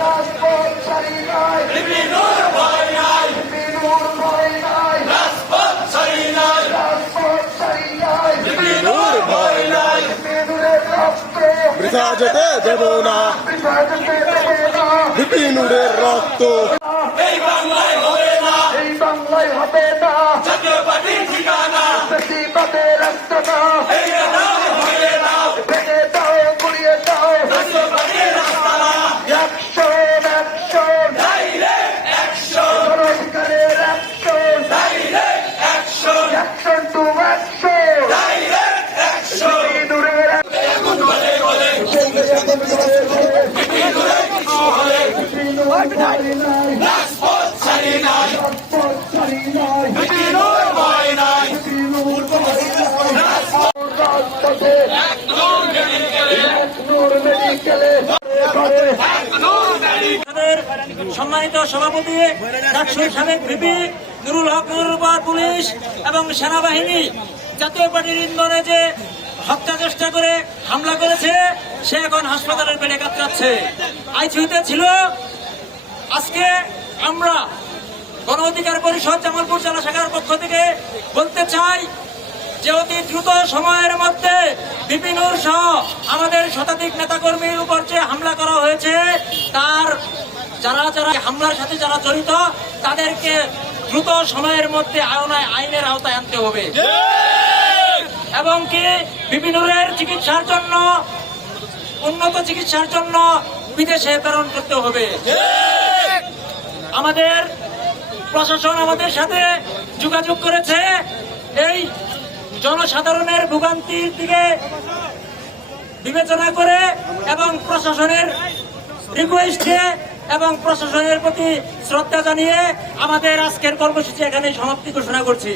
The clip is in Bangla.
রাজপথ ছাড়ি নাই বিপিনুর ভয় নাই বিনুর ভয় নাই রাজপথ ছাড়ি নাই রাজপথ ছাড়ি নাই বিপিনুর ভয় নাই বিনুরের রক্ত। বৃথা যেতে দেব না দেবে না বিপিনুরের রক্ত এই বাংলায় হবে না। এই বাংলায় হবে না জাতীয় পার্টির ঠিকানা বেশিবাদের রাস্তাটা এই সম্মানিত সভাপতি নুরুল হক নুরুল উপর পুলিশ এবং সেনাবাহিনী জাতীয় পার্টির ইন্ধনে যে হত্যা চেষ্টা করে হামলা করেছে, সে এখন হাসপাতালের বেডে কাতরাচ্ছে। আইসিউতে ছিল আজকে আমরা গণ অধিকার পরিষদ জামালপুর জেলা শাখার পক্ষ থেকে বলতে চাই যে অতি দ্রুত সময়ের মধ্যে বিপিনুর সহ আমাদের শতাধিক নেতাকর্মীর উপর যে হামলা করা হয়েছে, তার যারা যারা হামলার সাথে যারা জড়িত, তাদেরকে দ্রুত সময়ের মধ্যে আয়নায় আইনের আওতায় আনতে হবে। এবং কি বিপিনুরের চিকিৎসার জন্য, উন্নত চিকিৎসার জন্য বিদেশে প্রেরণ করতে হবে। আমাদের প্রশাসন আমাদের সাথে যোগাযোগ করেছে। এই জনসাধারণের ভোগান্তির দিকে বিবেচনা করে এবং প্রশাসনের রিকোয়েস্টে এবং প্রশাসনের প্রতি শ্রদ্ধা জানিয়ে আমাদের আজকের কর্মসূচি এখানে সমাপ্তি ঘোষণা করছি।